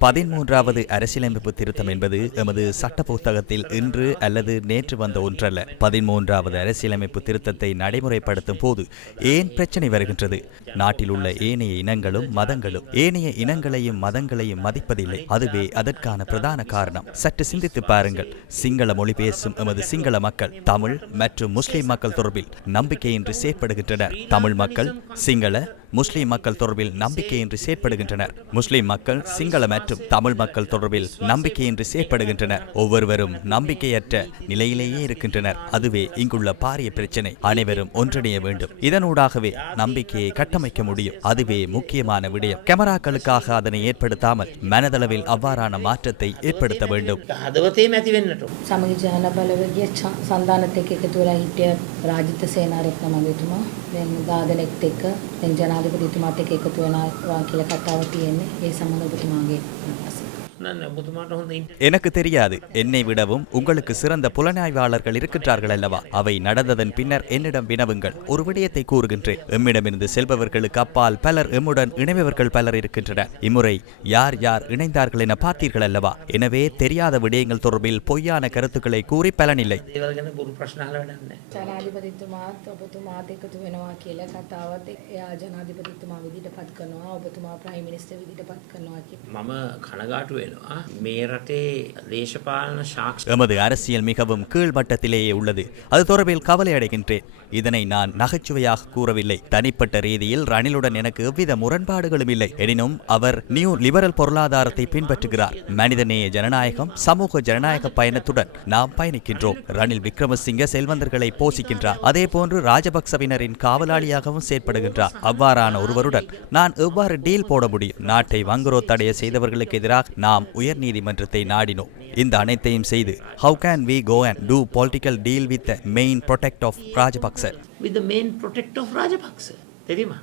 பதிமூன்றாவது அரசியலமைப்பு திருத்தம் என்பது எமது சட்ட புத்தகத்தில் இன்று அல்லது நேற்று வந்த ஒன்றல்ல. பதிமூன்றாவது அரசியலமைப்பு திருத்தத்தை நடைமுறைப்படுத்தும் போது ஏன் பிரச்சனை வருகின்றது? நாட்டில் உள்ள ஏனைய இனங்களும் மதங்களும் ஏனைய இனங்களையும் மதங்களையும் மதிப்பதில்லை. அதுவே அதற்கான பிரதான காரணம். சற்று சிந்தித்து பாருங்கள். சிங்கள மொழி பேசும் எமது சிங்கள மக்கள் தமிழ் மற்றும் முஸ்லிம் மக்கள் தொடர்பில் நம்பிக்கையின்றி செயற்படுகின்றனர். தமிழ் மக்கள் சிங்கள முஸ்லிம் மக்கள் தொடர்பில் நம்பிக்கையின்றி செயற்படுகின்றனர் முஸ்லிம் மக்கள் சிங்கள மற்றும் தமிழ் மக்கள் தொடர்பில் நம்பிக்கையின்றி செயற்படுகின்றனர் ஒவ்வொருவரும் நம்பிக்கையற்ற நிலையிலேயே இருக்கின்றனர் அதுவே இங்குள்ள பாரிய பிரச்சனை அனைவரும் ஒன்றிணைய வேண்டும் இதனூடாகவே நம்பிக்கையை கட்டமைக்க முடியும் அதுவே முக்கியமான விடயம் கேமராக்களுக்காக அதனை ஏற்படுத்தாமல் மனதளவில் அவ்வாறான மாற்றத்தை ஏற்படுத்த வேண்டும் හදවතේ මැති වෙන්නට ඕන. සමග ජන බලවේගය ච- සන්ධානත් එක්ක එකතු වෙලා හිටිය රාජිත සේනාරත්න මගතුමා දැන් දාදනෙක්ත් එක්ක දැන් ජනාධිපතිතුමාත් එක්ක එකතු වෙනවා කියලා කතාව තියෙන්නේ ඒ සම්බන්ධ ඔබතුමාගේ අදහස. නන්න ඔබතුමාට හොඳ ඉන්ට எனக்கு தெரியாது என்னை விடவும் உங்களுக்கு சிறந்த புலனாய்வாளர்கள் இருக்கின்றார்கள் அல்லவா அவை நடந்ததன் பின்னர் என்னிடம் வினவுங்கள் ஒரு விடயத்தை கூறுகின்றேன் எம்மிடமிருந்து செல்பவர்களுக்கு அப்பால் பலர் எம்முடன் இணைபவர்கள் பலர் இருக்கின்றனர் இம்முறை யார் யார் இணைந்தார்கள் என பார்த்தீர்கள் அல்லவா எனவே தெரியாத விடயங்கள் தொடர்பில் பொய்யான கருத்துக்களை கூறி பலனில்லை ඒවල් ගැන බුරු ප්‍රශ්නාල වැඩන්නේ. ජනාධිපතිතුමාත් ඔබතුමාත් එකතු වෙනවා කියලා කතාවත් එයා ජනාධිපතිතුමා විදිහට පත් කරනවා ඔබතුමා ප්‍රයිම් මිනිස්ටර් විදිහට පත් කරනවා කියලා. මම කනගාටු වෙනවා මේ රටේ දේශපාලන ශාක්ෂ எமது அரசியல் மிகவும் கீழ்மட்டத்திலேயே உள்ளது அது தொடர்பில் கவலை அடைகின்றேன் இதனை நான் நகைச்சுவையாக கூறவில்லை தனிப்பட்ட ரீதியில் ரணிலுடன் எனக்கு எவ்வித முரண்பாடுகளும் இல்லை எனினும் அவர் நியூ லிபரல் பொருளாதாரத்தை பின்பற்றுகிறார் மனிதநேய ஜனநாயகம் சமூக ஜனநாயக பயணத்துடன் நாம் பயணிக்கின்றோம் ரணில் விக்ரமசிங்க செல்வந்தர்களை போஷிக்கின்றார் அதே போன்று ராஜபக்சவினரின் காவலாளியாகவும் செயற்படுகின்றார் அவ்வாறான ஒருவருடன் நான் எவ்வாறு டீல் போட முடியும் நாட்டை வங்குரோத்தடைய செய்தவர்களுக்கு எதிராக நாம் உயர் நீதிமன்றத்தை நாடினோம். இந்த அனைத்தையும் செய்து how can we go and do political deal with main protect of Rajapaksa with main protect of Rajapaksa தெரியுமா?